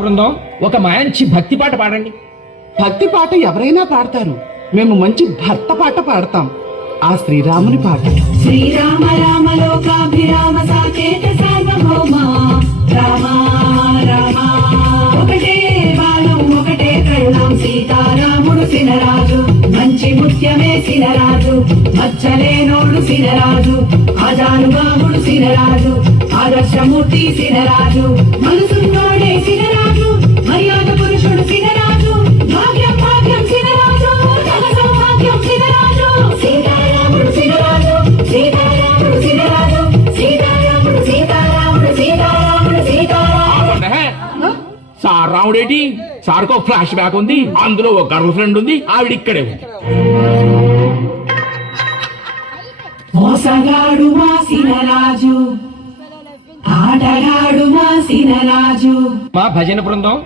బృందం ఒక మంచి భక్తి పాట పాడండి. భక్తి పాట ఎవరైనా పాడతారు. మేము మంచి భర్త పాట పాడతాం. ఆ శ్రీరాముని పాట. శ్రీరామ రామ లోకాభిరామ సాకేత సార్వభౌమ రామ రామ ఒకటే బాణం ఒకటే కరుణం సీతారాముడు సినరాజు మంచి ముత్యమే సినరాజు మచ్చలేనోడు సినరాజు ఆజానుబాహుడు సినరాజు ఆదర్శమూర్తి సినరాజు మనసున్నోడే సినరాజు మర్యాద పురుషుడు సినరాజు భాగ్యం భాగ్యం సినరాజు ధన సౌభాగ్యం సినరాజు సీతారాముడు సినరాజు సీతారాముడు సినరాజు సీతారాముడు సీతారాముడు సీతారాముడు సీతారాముడు. సార్ రాముడేటి? సార్కో ఫ్లాష్ బ్యాక్ ఉంది, అందులో ఒక గర్ల్ ఫ్రెండ్ ఉంది, ఆవిడ ఇక్కడే ఉంది. మోసగాడు మా సినరాజు ఆటగాడు మా సినరాజు. మా భజన బృందం